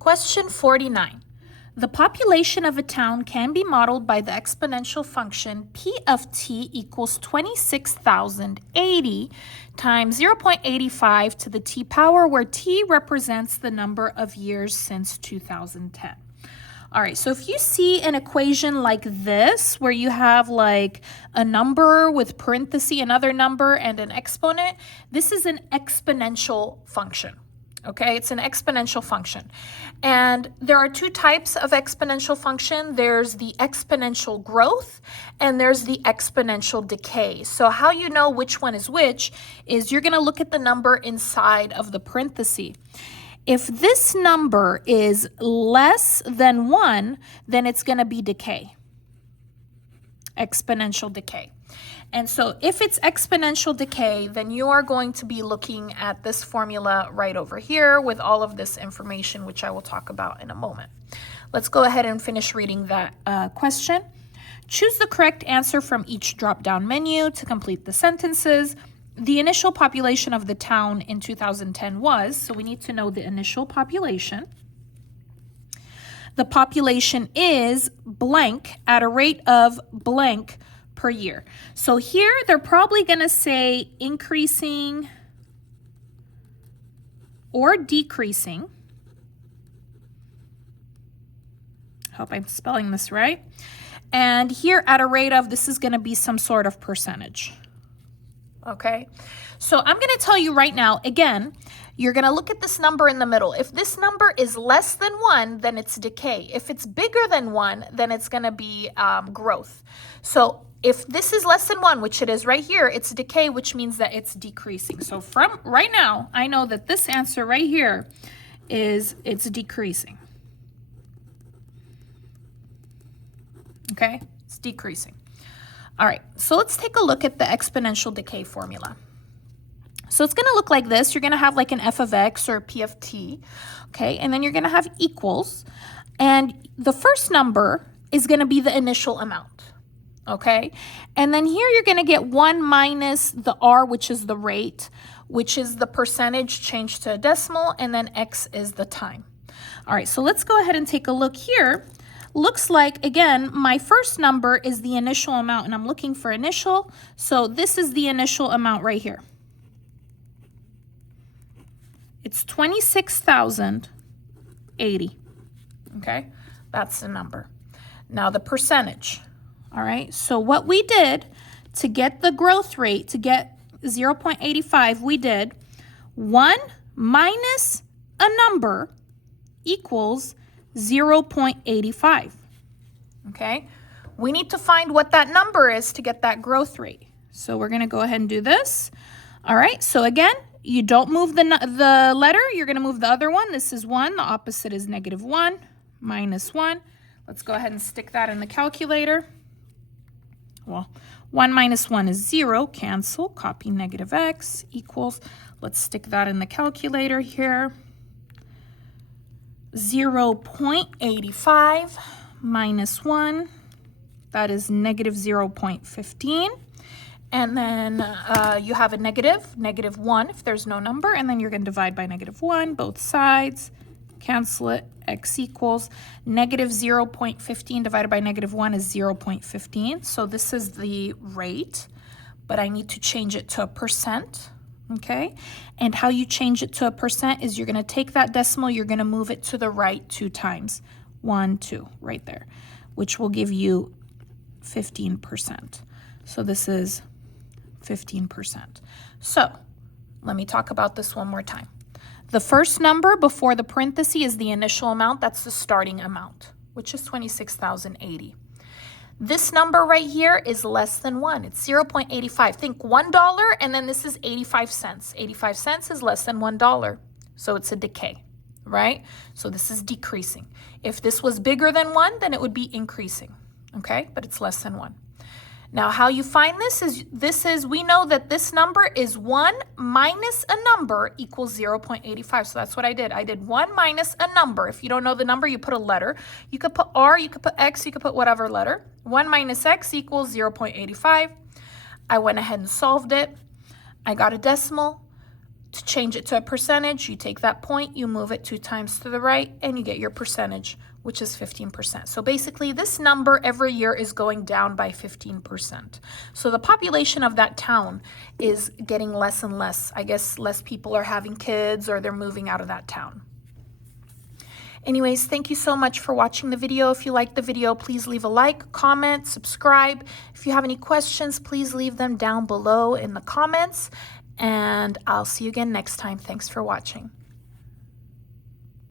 Question 49. The population of a town can be modeled by the exponential function p of t equals 26,080 times 0.85 to the t power, where t represents the number of years since 2010. All right, so if you see an equation like this, where you have like a number with parenthesis, another number, and an exponent, this is an exponential function. Okay, it's an exponential function. And there are two types of exponential function. There's the exponential growth and there's the exponential decay. So how you know which one is which is you're going to look at the number inside of the parenthesis. If this number is less than 1, then it's going to be decay, exponential decay. And so if it's exponential decay, then you are going to be looking at this formula right over here with all of this information, which I will talk about in a moment. Let's go ahead and finish reading that question. Choose the correct answer from each drop-down menu to complete the sentences. The initial population of the town in 2010 was, so we need to know the initial population. The population is blank at a rate of blank per year. So here they're probably going to say increasing or decreasing. Hope I'm spelling this right. And here at a rate of, this is going to be some sort of percentage. Okay, so I'm going to tell you right now, again, you're going to look at this number in the middle. If this number is less than 1, then it's decay. If it's bigger than 1, then it's going to be growth. So if this is less than 1, which it is right here, it's decay, which means that it's decreasing. So from right now, I know that this answer right here is it's decreasing. Okay, it's decreasing. All right, so let's take a look at the exponential decay formula. So it's going to look like this. You're going to have like an f of x or a p of t, okay? And then you're going to have equals. And the first number is going to be the initial amount, okay? And then here you're going to get 1 minus the r, which is the rate, which is the percentage changed to a decimal, and then x is the time. All right, so let's go ahead and take a look here. Looks like, again, my first number is the initial amount, and I'm looking for initial. So this is the initial amount right here. It's 26,080. Okay, that's the number. Now the percentage. All right, so what we did to get the growth rate, to get 0.85, we did 1 minus a number equals 0.85. Okay, we need to find what that number is to get that growth rate. So we're going to go ahead and do this. All right, so again, you don't move the letter, you're going to move the other one. This is 1, the opposite is -1, -1. Let's go ahead and stick that in the calculator. Well, 1 minus 1 is 0, cancel, copy -x equals, let's stick that in the calculator here. 0.85 minus 1, that is -0.15. And then you have a -1 if there's no number, and then you're going to divide by -1, both sides, cancel it, x equals -0.15 divided by -1 is 0.15. So this is the rate, but I need to change it to a percent. Okay, and how you change it to a percent is you're going to take that decimal, you're going to move it to the right 2 times. 1, 2, right there, which will give you 15%. So this is 15%. So let me talk about this one more time. The first number before the parenthesis is the initial amount. That's the starting amount, which is 26,080. This number right here is less than 1. It's 0.85. Think $1, and then this is 85 cents. 85 cents is less than $1, so it's a decay, right? So this is decreasing. If this was bigger than 1, then it would be increasing, okay? But it's less than 1. Now, how you find this is, we know that this number is 1 minus a number equals 0.85. So that's what I did. I did 1 minus a number. If you don't know the number, you put a letter. You could put R, you could put X, you could put whatever letter. 1 minus X equals 0.85. I went ahead and solved it. I got a decimal. To change it to a percentage, you take that point, you move it 2 times to the right, and you get your percentage, which is 15%. So basically, this number every year is going down by 15%. So the population of that town is getting less and less. I guess less people are having kids or they're moving out of that town. Anyways, thank you so much for watching the video. If you liked the video, please leave a like, comment, subscribe. If you have any questions, please leave them down below in the comments. And I'll see you again next time. Thanks for watching.